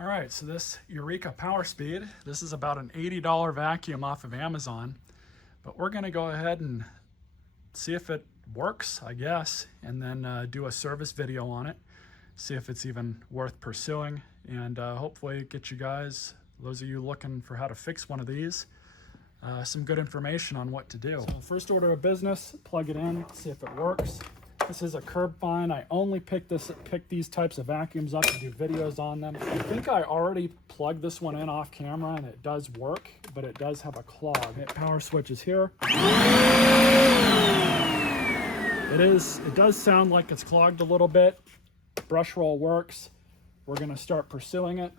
All right, so this Eureka PowerSpeed, this is about an $80 vacuum off of Amazon, but we're gonna go ahead and see if it works, I guess, and then do a service video on it, see if it's even worth pursuing, and hopefully get you guys, those of you looking for how to fix one of these, some good information on what to do. So first order of business, plug it in, see if it works. This is a curb find. I only pick these types of vacuums up to do videos on them. I think I already plugged this one in off camera and it does work, but it does have a clog. Power switch is here. It does sound like it's clogged a little bit. Brush roll works. We're gonna start pursuing it.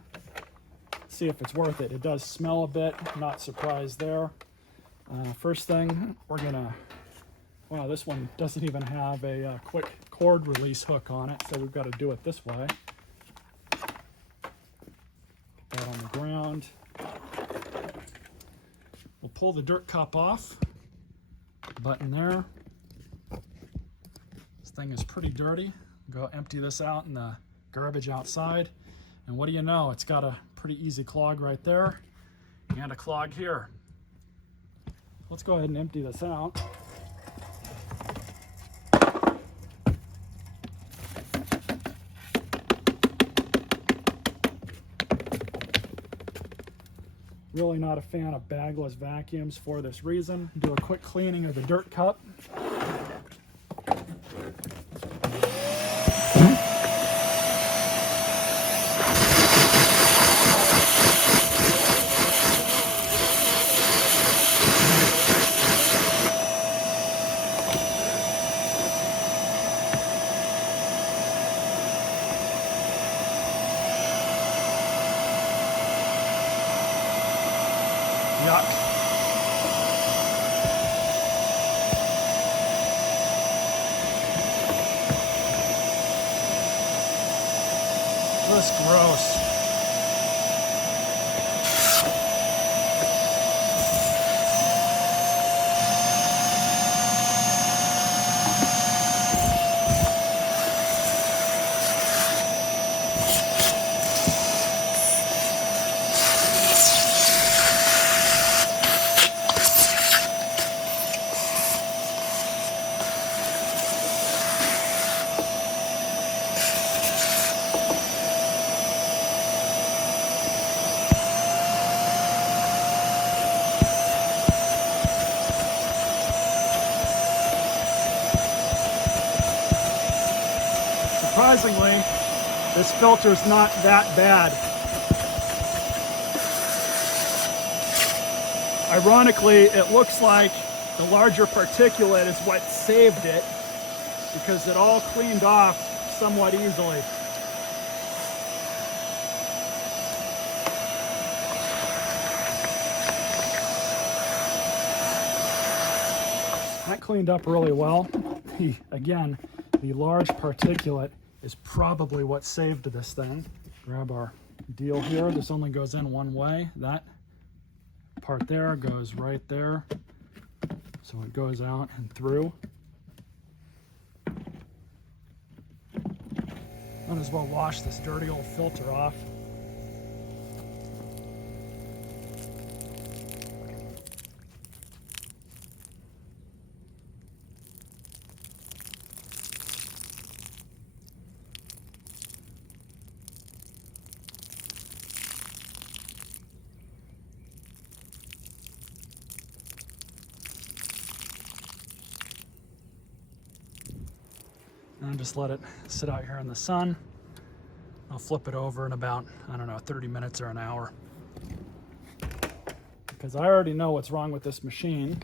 See if it's worth it. It does smell a bit, not surprised there. First thing, we're gonna, wow, this one doesn't even have a quick cord release hook on it, so we've got to do it this way. Get that on the ground. We'll pull the dirt cup off. Button there. This thing is pretty dirty. Go empty this out in the garbage outside. And what do you know? It's got a pretty easy clog right there and a clog here. Let's go ahead and empty this out. Really not a fan of bagless vacuums for this reason. Do a quick cleaning of the dirt cup. Yuck. That's gross. Surprisingly, this filter's not that bad. Ironically, it looks like the larger particulate is what saved it because it all cleaned off somewhat easily. That cleaned up really well. Again, the large particulate is probably what saved this thing. Grab our deal here. This only goes in one way. That part there goes right there. So it goes out and through. Might as well wash this dirty old filter off. And just let it sit out here in the sun. I'll flip it over in about, I don't know, 30 minutes or an hour. Because I already know what's wrong with this machine.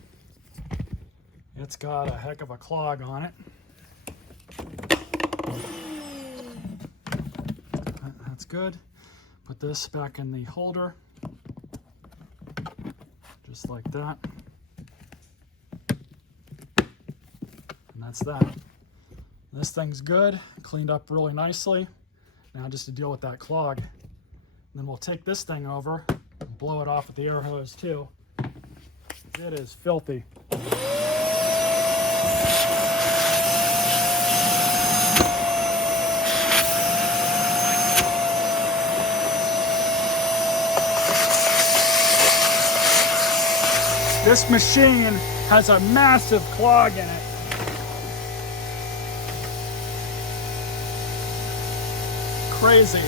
It's got a heck of a clog on it. That's good. Put this back in the holder. Just like that. And that's that. This thing's good, cleaned up really nicely. Now just to deal with that clog. And then we'll take this thing over and blow it off with the air hose too. It is filthy. This machine has a massive clog in it. Crazy.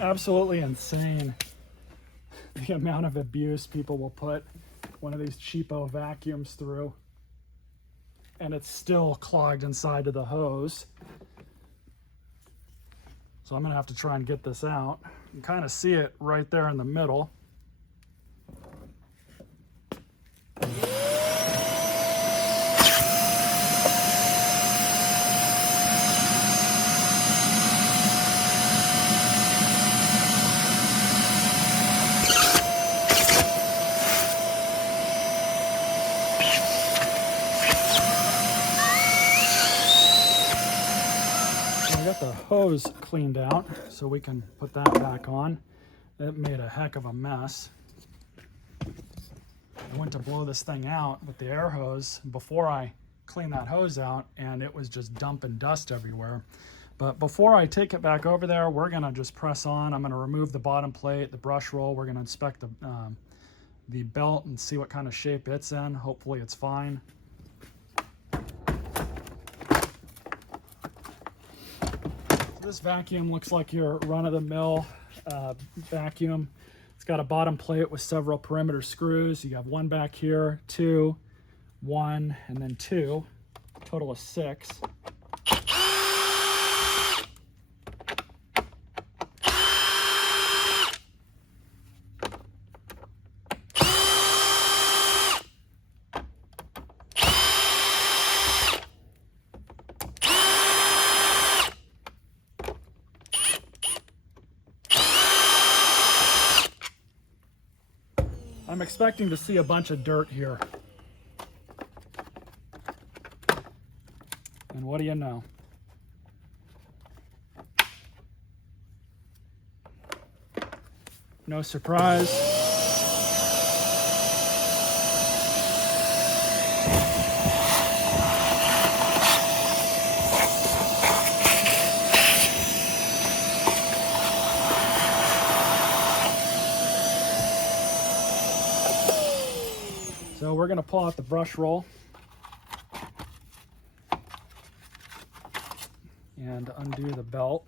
Absolutely insane the amount of abuse people will put one of these cheapo vacuums through, and it's still clogged inside of the hose. So I'm gonna have to try and get this out. You can kind of see it right there in the middle. Got the hose cleaned out so we can put that back on. That made a heck of a mess. I went to blow this thing out with the air hose before I cleaned that hose out, and it was just dumping dust everywhere. But before I take it back over there, we're gonna just press on. I'm gonna remove the bottom plate, the brush roll. We're gonna inspect the belt and see what kind of shape it's in. Hopefully it's fine. This vacuum looks like your run-of-the-mill vacuum. It's got a bottom plate with several perimeter screws. You have one back here, two, one, and then two. Total of 6. I'm expecting to see a bunch of dirt here. And what do you know? No surprise. So we're going to pull out the brush roll and undo the belt.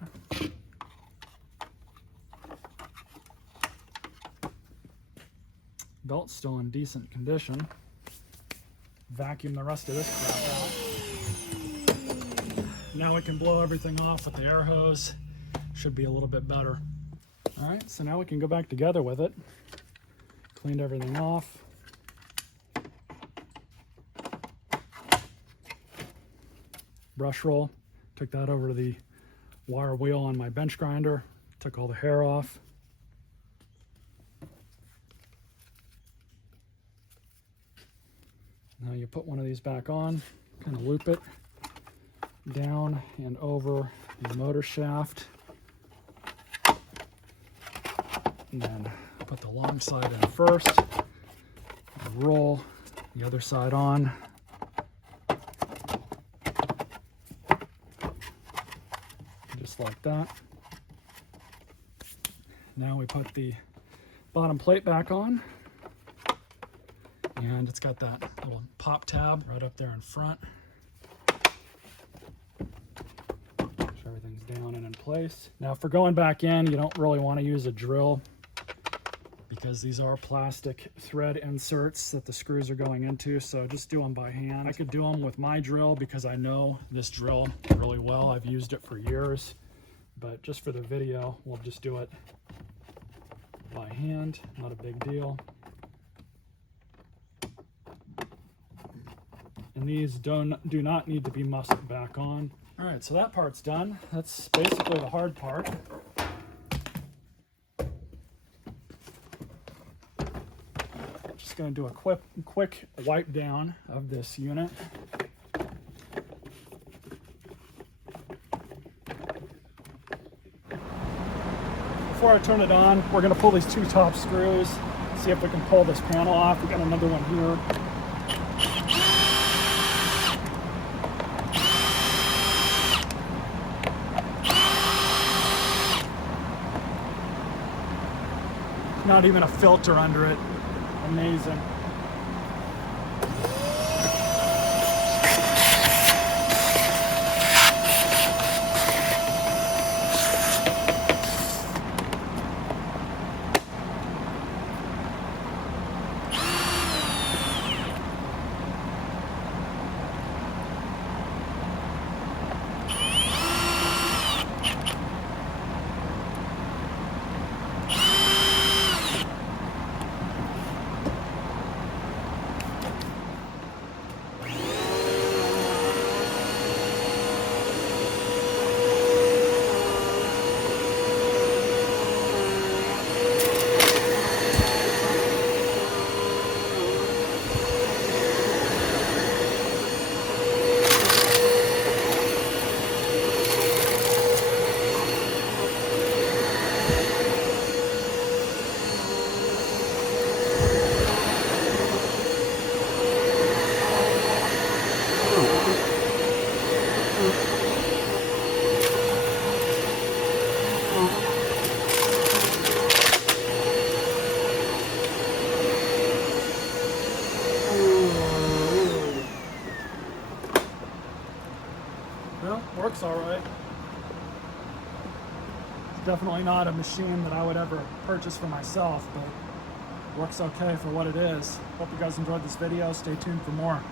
Belt's still in decent condition. Vacuum the rest of this crap out. Now we can blow everything off with the air hose. Should be a little bit better. All right, so now we can go back together with it. Cleaned everything off. Brush roll, took that over to the wire wheel on my bench grinder, took all the hair off. Now you put one of these back on, kind of loop it down and over the motor shaft, and then put the long side in first, roll the other side on. Just like that. Now we put the bottom plate back on, and it's got that little pop tab right up there in front. So everything's down and in place. Now for going back in, you don't really want to use a drill because these are plastic thread inserts that the screws are going into, so just do them by hand. I could do them with my drill because I know this drill really well. I've used it for years, but just for the video, we'll just do it by hand, not a big deal. And these do not need to be mussed back on. All right, so that part's done. That's basically the hard part. going to do a quick wipe down of this unit. Before I turn it on, we're going to pull these two top screws, see if we can pull this panel off. We got another one here. Not even a filter under it. Amazing. Well, works all right. It's definitely not a machine that I would ever purchase for myself, but works okay for what it is. Hope you guys enjoyed this video. Stay tuned for more.